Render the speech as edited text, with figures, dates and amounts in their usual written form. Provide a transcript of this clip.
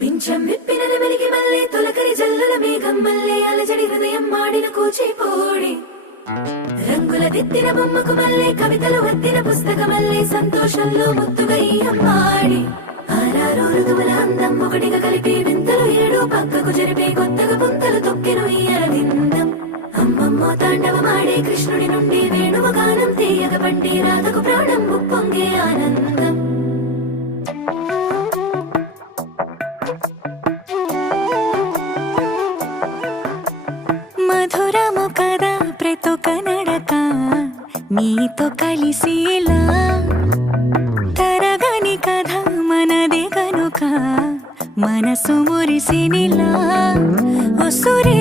పింఛం విప్పిన వెలిగి మల్లే తొలకరి జల్లుల మేఘం మల్లే అలజడి హృదయం మాడిన కూచిపోడి రంగుల దిద్దిన బొమ్మకు మల్లే కవితలు వద్దిన పుస్తక మల్లే సంతోషంలో ముత్తుగా ఈ అమ్మాడి ఆరారు ఋతువుల అందం ఒకటిగా కలిపి వింతలు ఏడు పక్కకు జరిపే కొత్తగా పుంతలు తొక్కెను ఈ అరవిందం అమ్మమ్మో తాండవమాడే కృష్ణుడి నుండి వేణువ గానం తీయగ పండి రాతకు ప్రాణం ఉప్పొంగే ఆనందం మధురము కదా ప్రతొక నడక నీతో కలిసేలా తరగని కథ మనదే కనుక మనసు మురిసినిలా ఒసురే